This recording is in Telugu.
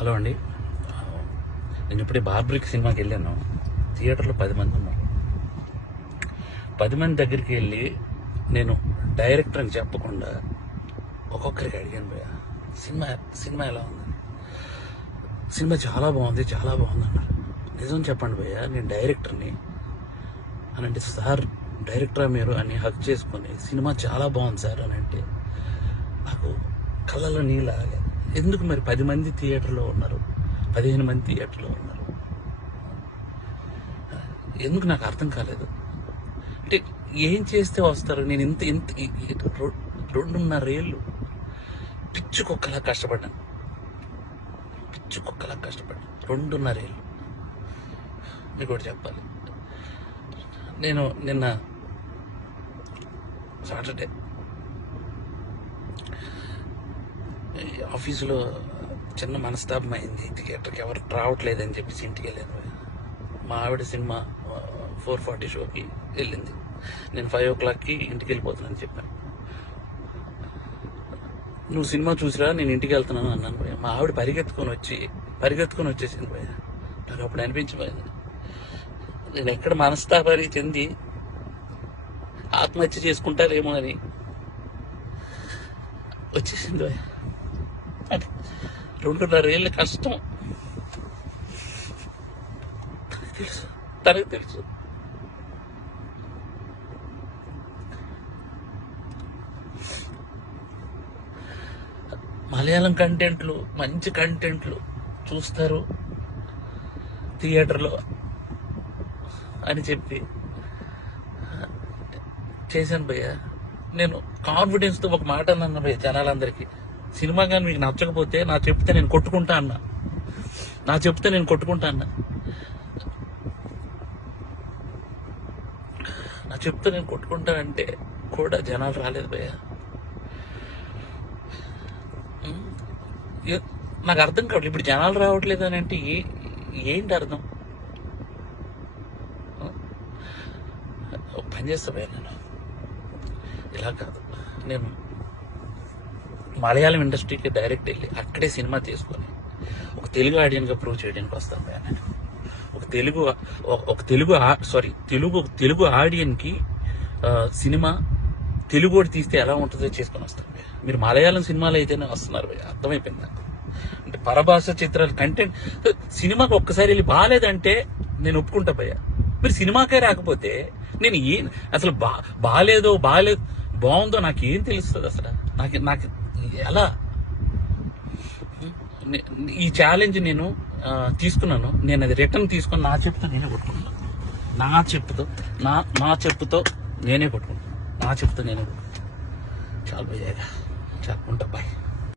హలో అండి. నేను ఇప్పుడే బార్బరిక్ సినిమాకి వెళ్ళాను. థియేటర్లో 10 మంది ఉన్నారు. 10 మంది దగ్గరికి వెళ్ళి నేను డైరెక్టర్ అని చెప్పకుండా ఒక్కొక్కరికి అడిగాను, భయ్య సినిమా ఎలా ఉందని. సినిమా చాలా బాగుంది అన్నారు. నిజం చెప్పండి భయ్య, నేను డైరెక్టర్ని అని అంటే, సార్ డైరెక్టరా మీరు అని హక్ చేసుకొని సినిమా చాలా బాగుంది సార్ అని అంటే నాకు కళ్ళలో నీళ్ళు ఆగలేదు. ఎందుకు మరి 10 మంది థియేటర్లో ఉన్నారు, 15 మంది థియేటర్లో ఉన్నారు, ఎందుకు నాకు అర్థం కాలేదు. అంటే ఏం చేస్తే వస్తారు? నేను ఇంత 2.5 ఏళ్ళు పిచ్చుకొక్కలా కష్టపడ్డాను. 2.5 ఏళ్ళు. మీకు ఒకటి చెప్పాలి, నేను నిన్న సాటర్డే ఆఫీసులో చిన్న మనస్తాపం అయింది. థియేటర్కి ఎవరు రావట్లేదని చెప్పేసి ఇంటికి వెళ్ళాను. మా ఆవిడ సినిమా 4:40 షోకి వెళ్ళింది. నేను 5 o'clockకి ఇంటికి వెళ్ళిపోతున్నాను చెప్పాను. నువ్వు సినిమా చూసిరా, నేను ఇంటికి వెళ్తున్నాను అన్నాను భయ్య. మా ఆవిడ పరిగెత్తుకొని వచ్చేసింది భయ్య. నాకు అప్పుడు అనిపించిపోయింది, నేను ఎక్కడ మనస్తాపానికి చెంది ఆత్మహత్య చేసుకుంటారేమో అని వచ్చేసింది భయ్య. 2.5 ఏళ్ళ కష్టం తనకు తెలుసు. మలయాళం కంటెంట్లు, మంచి కంటెంట్లు చూస్తారు థియేటర్లో అని చెప్పి చేశాను భయ్య. నేను కాన్ఫిడెన్స్తో ఒక మాట అన్నాను భయ్య జనాలందరికీ, సినిమా కానీ మీకు నచ్చకపోతే నా చెప్తే నేను కొట్టుకుంటా అన్నా. నా చెప్తే నేను కొట్టుకుంటా అంటే కూడా జనాలు రాలేదు భయ్య. నాకు అర్థం కావట్లేదు, ఇప్పుడు జనాలు రావట్లేదు అని అంటే ఏంటి అర్థం? పని చేస్తా భయ్య, నేను ఇలా కాదు, నేను మలయాళం ఇండస్ట్రీకి డైరెక్ట్ వెళ్ళి అక్కడే సినిమా తీసుకొని ఒక తెలుగు ఆడియన్గా ప్రూవ్ చేయడానికి వస్తాను భయ్య. నేను తెలుగు ఆడియన్కి సినిమా తెలుగు కూడా తీస్తే ఎలా ఉంటుందో చేసుకొని వస్తాను భయ్య. మీరు మలయాళం సినిమాలు అయితేనే వస్తున్నారు భయ్య, అర్థమైపోయింది నాకు. అంటే పరభాష చిత్రాలు కంటెంట్ సినిమాకి ఒక్కసారి వెళ్ళి బాగాలేదంటే నేను ఒప్పుకుంటా భయ్య. మీరు సినిమాకే రాకపోతే నేను అసలు బాగాలేదు బాగుందో నాకేం తెలుస్తుంది అసలు? నాకు ఎలా? ఈ ఛాలెంజ్ నేను తీసుకున్నాను, నేను అది రిటర్న్ తీసుకొని నా చెప్పుతో నేనే కొట్టుకుంటాను. నా చెప్పుతో నేనే కొట్టుకుంటాను. చాలు భయ్యాగా, చాలు ఉంటా బాయ్.